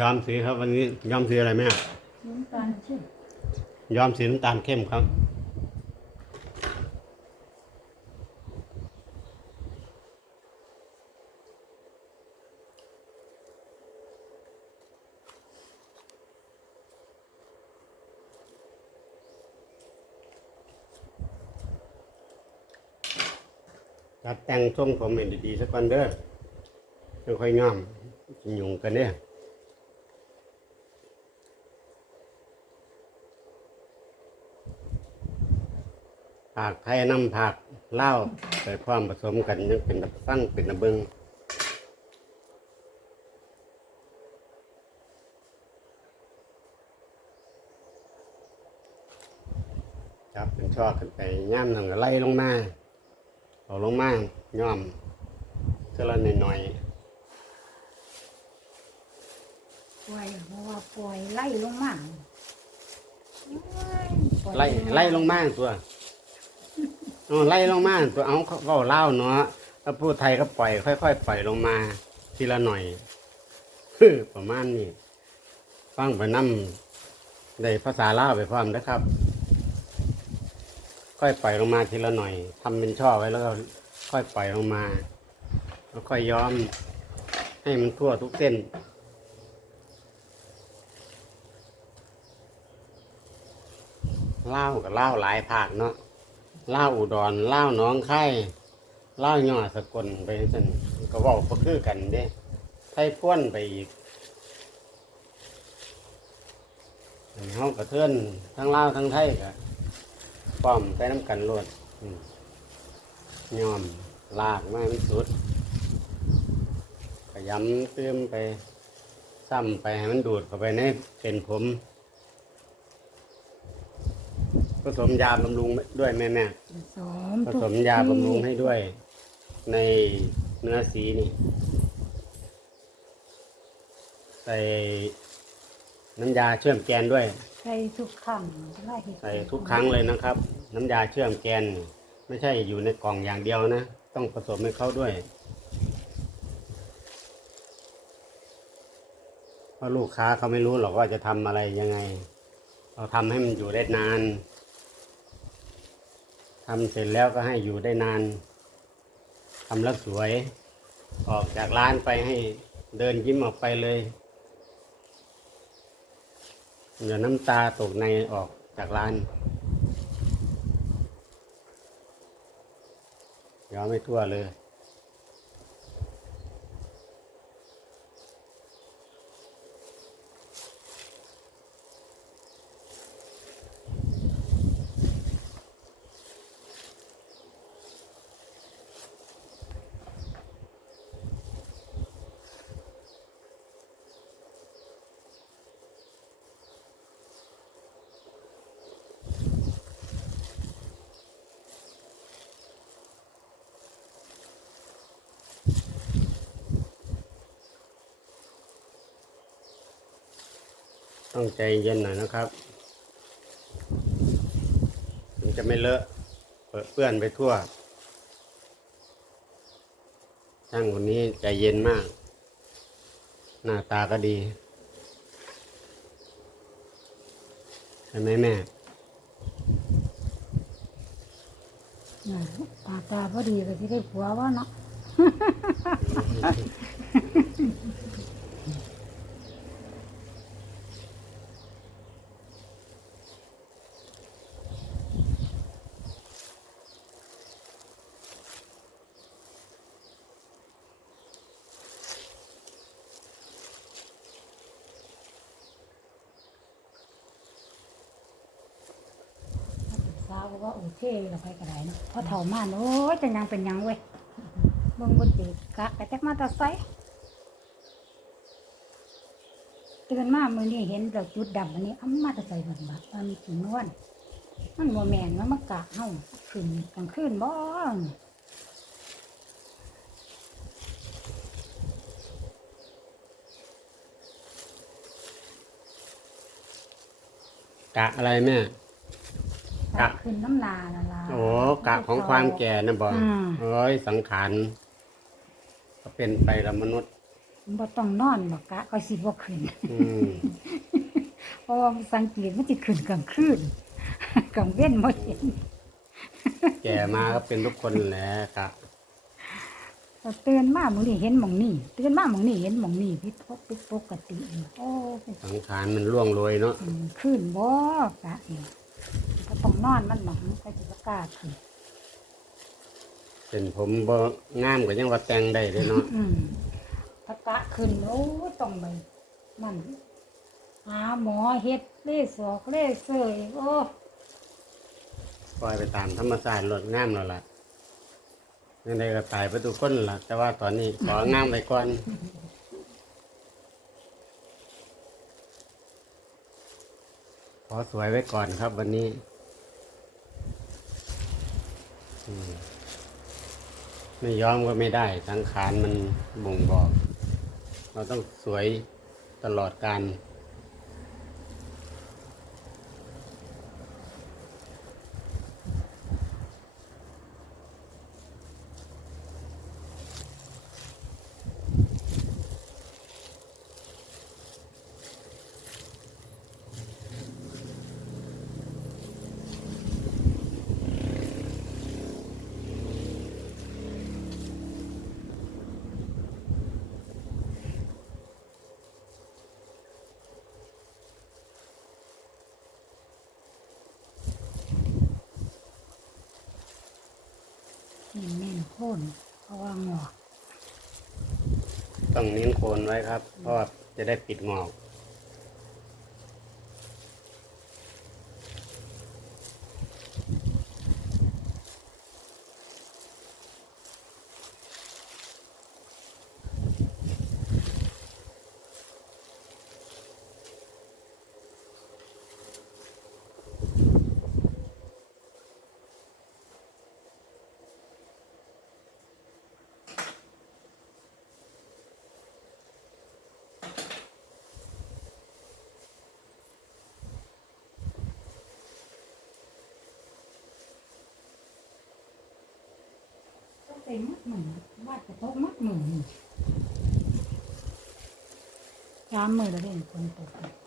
ยอมสีครับ วันนี้ยอมสีอะไรไหมอะน้ำตาลเข้มยอมสีน้ำตาลเข้มครับจัดแต่งทรงผมให้ดีๆสักวันเด้อไม่ค่อยงามสิยุ่งกันเนี่ย ผักไทยน้ำผักเหล้าใส่ความผสมกันยังเป็นแบบฟังเป็นระเบิงจับเป็นช่อขึ้นไปย่ำหนึ่งก็ไล่ลงมาเอาลงมาย่อมเท่าละหน่อยปล่อยเพราะว่าปล่อยไล่ลงมาปอยๆไล่ไล่ลงมาตัว อไล่ลงมาตัวเอาเขาเขาเล่าเนาะถ้าพูดไทยก็ปล่อย ค่อยๆปล่อยลงมาทีละหน่อยคือประมาณนี้ฟังไปนั่ได้ภาษาลาวไปพร้อมนะครับ ค่อยปล่อยลงมาทีละหน่อยทำเป็นช่อไว้แล้วก็ค่อยปล่อยลงมาแล้วค่อยย้อม ให้มันทั่วทุกเส้นเล่ากับเล่าหลายภาคเนาะ เล่าอุดรเล่าน้องไข่เล่าย่อสกลไปสันก็เว่าก็คือกันเด้ไทยพ่วนไปอีกเขากระเทือนทั้งเล่าทั้งไทยกะป้อมไปน้ำกันรวดย่อมลากมาไม่สุดขยำเติมไปซ้ำไปให้มันดูดเข้าไปในเส้นผม ผสมยาบำรุงด้วยแม่แม่ผสมผสมยาบำรุงให้ด้วย ในเนื้อสีนี่ ใส่น้ำยาเชื่อมแกนด้วย ใส่ทุกครั้งไล่เห็ดใส่ทุกครั้งเลยนะครับ น้ำยาเชื่อมแกนนี่ไม่ใช่อยู่ในกล่องอย่างเดียวนะ ต้องผสมให้เขาด้วยเพราะลูกค้าเขาไม่รู้หรอกว่าจะทำอะไรยังไง เราทำให้มันอยู่ได้นาน ทำเสร็จแล้วก็ให้อยู่ได้นานทำแล้วสวย ออกจากร้านไปให้เดินยิ้มออกไปเลยเดี๋ยวน้ำตาตกในออกจากร้านยอมไม่ทั่วเลย ต้องใจเย็นหน่อยนะครับ มันจะไม่เลอะเปื้อนไปทั่ว ช่างคนนี้ใจเย็นมาก หน้าตาก็ดีใช่ไหมแม่น่ะตาตาพอดีก็ที่ได้ผัวว่าเนาะาวก็ว่าโอเคเราไปกระไดเนาะพอเถ่ามาโอ้ยจะยังเป็นยังเว้ยเบิ่งบนตีกะกะแตกมาตาไซตื่นมามือนี้เห็นดอกจุดดำอันนี้อ้ำมาตะใส่บัดบัดว่ามีสีนวลมันบ่แม่นมันมากะเฮาขึ้นกลางคืนบ่กะอะไรแม่ กะ ขึ้นน้ำลาละลาโอ้กะของความแก่นะบอกอืมเอ้ยสังขารก็เป็นไปกับมนุษย์บ่ต้องนอนหรอกกะก็สิบ่ขึ้นอืมเพราะว่าสังเกตมันสิขึ้นกลางคืนกลางเว้นบ่เห็นแก่มาก็เป็นทุกคนแหละกะพอตื่นมาหมองนี่เห็นหมองนี่ตื่นมาหมองนี่เห็นหมองนี่ผิดปกติโอ้เป็นสังขารมันล่วงโรยเนาะอืมขึ้นบ่กะนี่ก็ต้อง นอนมันหมองก็สิบ่กล้าขึ้นเป็นผมบ่งามก็ยังว่าแต่งได้เลยเนาะอืมถ้ากะขึ้นโอ้ต้องไปมันหาหมอเฮ็ดเลสอกเลเซอร์อีกโอ้ปล่อยไปตามธรรมชาติลดงามแล้วล่ะยังไงก็ตายไปทุกคนล่ะ แต่ว่าตอนนี้ของามไปก่อนขอสวยไว้ก่อนครับวันนี้อืม ไม่ยอมก็ไม่ได้ สังขารมันบ่งบอก เราต้องสวยตลอดการ นี่แม่นโคนเพราะว่างอก ต้องเน้นโคนไว้ครับ เพราะว่าจะได้ปิดงอก เป็นมัดหมือวาดกระทบมัดหมือนี่สามมือแล้วเด่นคนตก